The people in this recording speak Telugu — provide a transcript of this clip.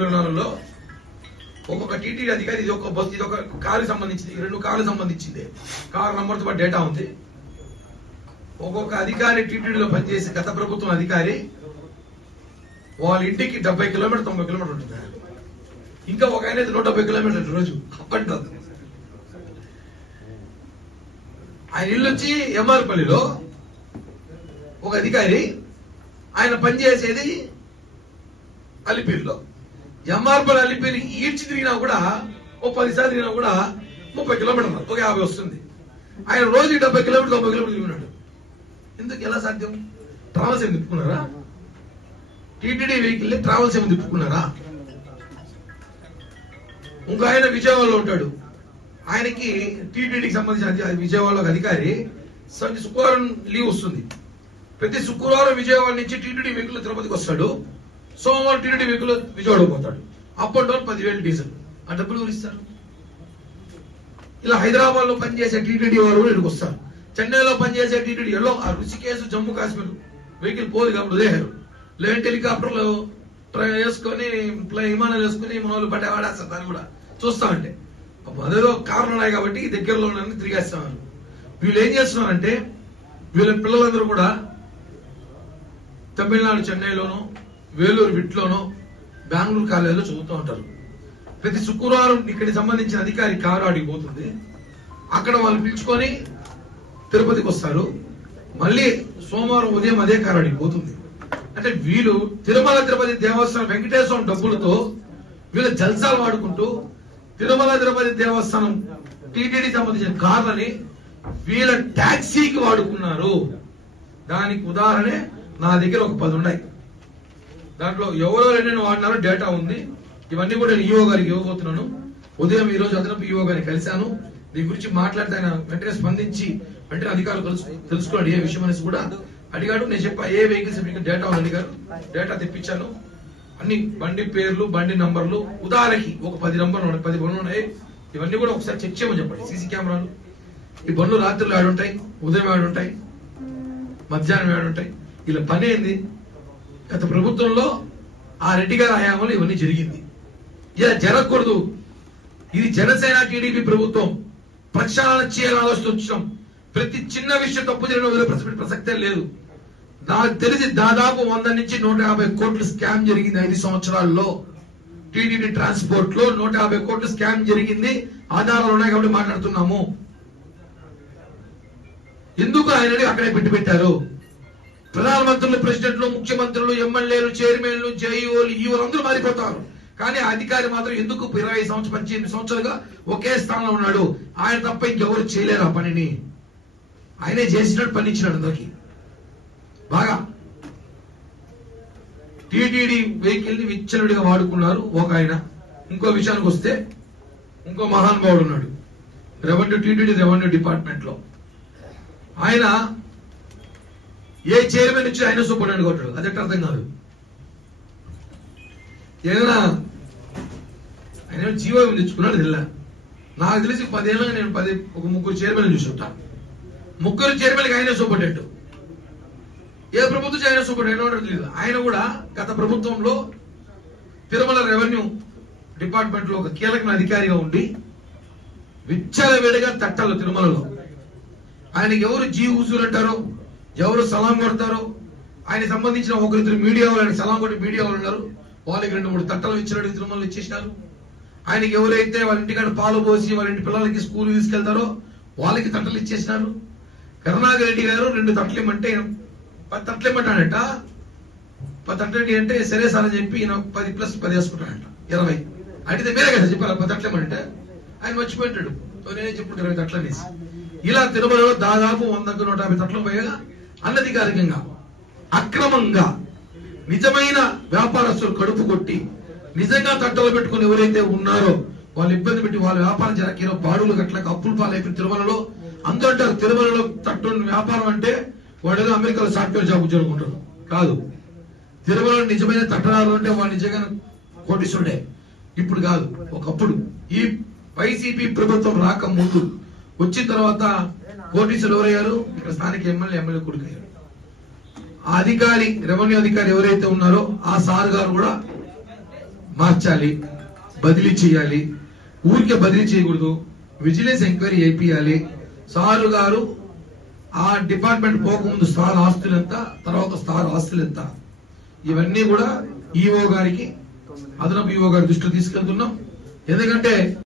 3 ఒక్కొక్క టీటీడీ అధికారి ఇది ఒక బస్సు, ఇది ఒక కారు సంబంధించింది, 2 కార్లు సంబంధించింది, కారు నంబర్తో పాటు డేటా ఉంది. ఒక్కొక్క అధికారి టీటీడీలో పనిచేసే గత ప్రభుత్వం అధికారి వాళ్ళ ఇంటికి 70 కిలోమీటర్ 90 కిలోమీటర్ ఉంటుంది. ఇంకా ఒక ఆయన 170 కిలోమీటర్లు రోజు అప్పట్లో. ఆయన ఇల్లు వచ్చి ఎంఆర్పల్లిలో ఒక అధికారి, ఆయన పనిచేసేది అలిపిరిలో. ఎంఆర్పల్లి అలిపిరి ఈడ్చి తిరిగినా కూడా ఓ 10 సార్లు తిరిగినా కూడా 30 కిలోమీటర్లు, ఒక 50 వస్తుంది. ఆయన రోజు 70 కిలోమీటర్లు 90 కిలోమీటర్లు తిరిగినాడు. ఎందుకు, ఎలా సాధ్యం? ట్రావెల్స్ ఏమి తిప్పుకున్నారా? టీటీడీ వెహికల్ ట్రావెల్స్ ఏమి తిప్పుకున్నారా? ఇంకో ఆయన విజయవాడలో ఉంటాడు, ఆయనకి టీటీడీకి సంబంధించిన విజయవాడలో ఒక అధికారి శుక్రవారం లీవ్ వస్తుంది. ప్రతి శుక్రవారం విజయవాడ నుంచి టీటీడీ వెహికల్ తిరుపతికి వస్తాడు, సోమవారం టీటీడీ వెహికల్ విజయవాడ పోతాడు. Up and down 10,000 diesel. ఆ డబ్బులు ఎవరు ఇస్తారు? ఇలా హైదరాబాద్ లో పనిచేసే టీటీడీ వారు కూడా ఇక్కడికి వస్తారు. చెన్నైలో పనిచేసే టీటీడీ ఎల్లో ఆ రుషికేశ్ జమ్మూ కాశ్మీర్ వెహికల్ పోదు కాబట్టి ఉదయం లేదంటే హెలికాప్టర్లు వేసుకొని విమానాలు వేసుకుని మన వాళ్ళు పట్టే వాడేస్తారు. దాన్ని కూడా చూస్తామంటే అదేదో కారణం ఉన్నాయి కాబట్టి దగ్గరలో తిరిగేస్తామని. వీళ్ళు ఏం చేస్తున్నారంటే వీళ్ళ పిల్లలందరూ కూడా తమిళనాడు చెన్నైలోనో వేలూరు విట్లోనో బెంగళూరు కాలేజీలో చదువుతూ ఉంటారు. ప్రతి శుక్రవారం ఇక్కడికి సంబంధించిన అధికారి కారు ఆడికి పోతుంది, అక్కడ వాళ్ళు పిలుచుకొని తిరుపతికి వస్తారు. మళ్ళీ సోమవారం ఉదయం అదే కారు ఆడికి పోతుంది. అంటే వీళ్ళు తిరుమల తిరుపతి దేవస్థానం వెంకటేశ్వరం డబ్బులతో వీళ్ళ జల్సాలు వాడుకుంటూ తిరుమల తిరుపతి దేవస్థానం టీటీడీ సంబంధించిన కార్లని వీళ్ళ ట్యాక్సీకి వాడుకున్నారు. దానికి ఉదాహరణే నా దగ్గర ఒక 10 ఉన్నాయి. దాంట్లో ఎవరో నేను వాడినారో డేటా ఉంది. ఇవన్నీ కూడా నేను ఈఓ గారికి ఇవ్వబోతున్నాను. ఉదయం ఈ రోజు అదనపు ఈఓ గారిని కలిశాను. దీని గురించి మాట్లాడితే ఆయన వెంటనే స్పందించి వెంటనే అధికారులు తెలుసుకోండి ఏ విషయం అనేసి కూడా అడిగాడు. నేను చెప్పా ఏ వెహికల్స్ డేటా ఉంది అడిగారు. డేటా తెప్పించాను. అన్ని బండి పేర్లు, బండి నంబర్లు, ఉదాహరణకి ఒక 10 నంబర్లు 10 బండ్లు ఉన్నాయి. ఇవన్నీ కూడా ఒకసారి చెక్ చేయమని చెప్పండి. సీసీ కెమెరాలు, ఈ బండ్లు రాత్రులు ఆడుంటాయి, ఉదయం ఆడుంటాయి, మధ్యాహ్నం ఆడుంటాయి. ఇలా పని ఏంది? గత ప్రభుత్వంలో ఆ రెడ్డి గారి హయాంలో ఇవన్నీ జరిగింది. ఇలా జరగకూడదు. ఇది జనసేన టీడీపీ ప్రభుత్వం ప్రక్షాళన చేయాలని ఆలోచించాం. ప్రతి చిన్న విషయం తప్పు జరిగిన ప్రసక్తే లేదు. నాకు తెలిసి దాదాపు 100 నుంచి 150 కోట్లు స్కామ్ జరిగింది 5 సంవత్సరాల్లో. టీటీడీ ట్రాన్స్పోర్ట్ లో 150 కోట్లు స్కామ్ జరిగింది. ఆధారాలు ఉన్నాయి కాబట్టి మాట్లాడుతున్నాము. ఎందుకు ఆయనని అక్కడే పెట్టారు? ప్రధానమంత్రులు, ప్రెసిడెంట్లు, ముఖ్యమంత్రులు, ఎమ్మెల్యేలు, చైర్మన్లు, జేఈఓలు, ఈఓలు అందరూ మారిపోతారు. కానీ అధికారి మాత్రం ఎందుకు 20 సంవత్సరాలు 18 సంవత్సరాలుగా ఒకే స్థానంలో ఉన్నాడు? ఆయన తప్ప ఇంకెవరు చేయలేరు ఆ పనిని. ఆయనే చేసినట్టు పని ఇచ్చినాడు అందరికి బాగా. టీటీడీ వెహికల్ ని విచ్చలుడిగా వాడుకున్నారు ఒక ఆయన. ఇంకో విషయానికి వస్తే ఇంకో మహానుభావుడు ఉన్నాడు టీటీడీ రెవెన్యూ డిపార్ట్మెంట్ లో. ఆయన ఏ చైర్మన్ ఇచ్చి ఆయన సూపరింటెండెంట్ కొట్టాడు. అదెట్ట అర్థం కాదు. ఏదైనా ఆయన జీవో తెచ్చుకున్నాడు తెల్లా. నాకు తెలిసి 10 ఏళ్ళగా నేను 3 చైర్మన్ చూసుంటాను. 3 చైర్మన్కి ఆయనే సూపరింటెండెంట్. ఏ ప్రభుత్వం ఆయన సూపరింటెండెంట్ తెలియదు. ఆయన కూడా గత ప్రభుత్వంలో తిరుమల రెవెన్యూ డిపార్ట్మెంట్ లో ఒక కీలకమైన అధికారిగా ఉండి విచ్చలవిడిగా తట్టలు తిరుమలలో ఆయనకి ఎవరు జీ హుజూర్ అంటారో, ఎవరు సలాం కొడతారో, ఆయన సంబంధించిన 1-2 మీడియా వాళ్ళు సలాం కొట్టి మీడియా వాళ్ళు ఉన్నారు. వాళ్ళకి 2-3 తట్టలు ఇచ్చినట్టు తిరుమలలో ఇచ్చేసినారు. ఆయనకి ఎవరైతే వాళ్ళ ఇంటికాడ పాలు పోసి వాళ్ళ ఇంటి పిల్లలకి స్కూల్ తీసుకెళ్తారో వాళ్ళకి తట్టలు ఇచ్చేసినారు. కరుణాకర్ రెడ్డి గారు 2 తట్టలు ఇమ్మంటే 10 తట్టలు ఇమ్మంటాడట. 10 తట్టలు అంటే సరే సార్ అని చెప్పి ఈయన 10 + 10 వేసుకుంటాడట 20. అడిగితే మీరే కదా చెప్పారు 10 తట్టలు ఇమ్మంటే. ఆయన మర్చిపోయింటాడు. నేనే చెప్పుకుంటే 20 తట్టలు అనేసి. ఇలా తిరుమలలో దాదాపు 100-150 తట్టలు పైగా అనధికారికంగా అక్రమంగా నిజమైన వ్యాపారస్తులు కడుపు కొట్టి నిజంగా తట్టలు పెట్టుకుని ఎవరైతే ఉన్నారో వాళ్ళు ఇబ్బంది పెట్టి వాళ్ళ వ్యాపారం జరగ బాడులు గట్లకి అప్పులు పాలైపోయిన తిరుమలలో. అందరూ అంటారు తిరుమలలో తట్టు వ్యాపారం అంటే వాడు అమెరికాలో సాఫ్ట్వేర్ జాబ్ జరుగుతుంటారు. కాదు. తిరుమలలో నిజమైన తట్టడాలు అంటే వాళ్ళు నిజంగా కోటీశ్వరుడే. ఇప్పుడు కాదు, ఒకప్పుడు. ఈ వైసీపీ ప్రభుత్వం రాక ముందు వచ్చిన తర్వాత కోటీశ్వరులు ఎవరయ్యారు? ఇక్కడ స్థానిక ఎమ్మెల్యే కొడుకయ్యారు. ఆ అధికారి రెవెన్యూ అధికారి ఎవరైతే ఉన్నారో ఆ సార్ గారు కూడా మార్చాలి, బదిలీ చేయాలి. ఊరికే బదిలీ చేయకూడదు, విజిలెన్స్ ఎంక్వైరీ చేయాలి. సారు గారు ఆ డిపార్ట్మెంట్ పోకముందు స్టార్ ఆస్తులు ఎంత, తర్వాత స్టార్ ఆస్తులు ఎంత, ఇవన్నీ కూడా ఈఓ గారికి, అదనపు ఈఓ గారి దృష్టిలో తీసుకెళ్తున్నాం. ఎందుకంటే